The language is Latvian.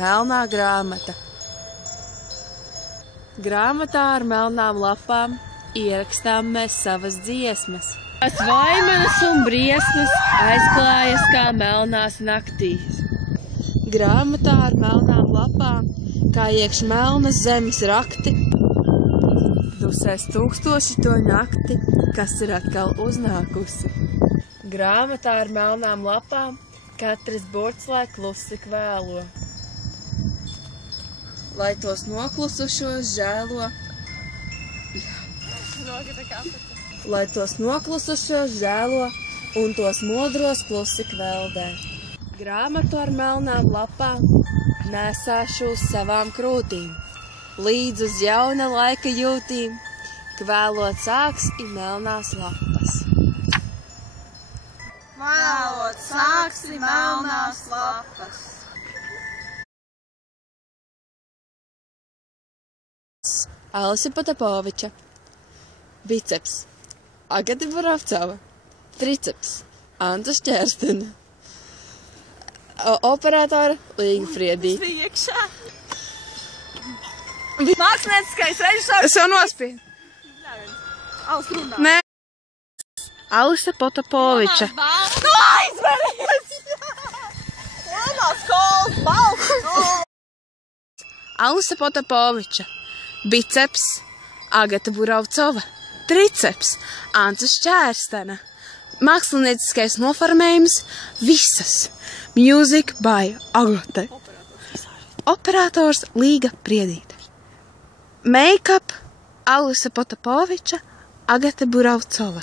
Melnā grāmata. Grāmatā ar melnām lapām ierakstām mēs savas dziesmas. Tās vaimanas un briesmas aizklājas kā melnās naktīs. Grāmatā ar melnām lapām, kā iekš melnas zemes rakti, dusēs tūkstoši to nakti, kas ir atkal uznākusi. Grāmatā ar melnām lapām katrs burts lai klusi kvēlo. Lai tos noklusušos žēlo, lai tos noklusušos žēlo un tos modros klusi kveldē. Grāmatu ar melnām lapām nesāšu uz savām krūtīm, līdz uz jauna laika jūtīm, kvēlot sāks i melnās lapas. Kvēlot sāks i melnās lapas. Alise Potapoviča. Biceps Agata Buravcova. Triceps Anta Šķērstena. Operatora Līga Friedīte. Iekšā. Mākslinieckais režisors. Es jau nospīju. Alise runā. Nē. Alise Potapoviča. Nu aizveries! Jaunās skolas balss. Alise Potapoviča. Biceps Agata Buravcova. Triceps Anta Šķērstena. Mākslinieckais noformējums visas. Music by Agate. Operators Līga Friedīte. Make-up Alise Potapoviča. Agata Buravcova.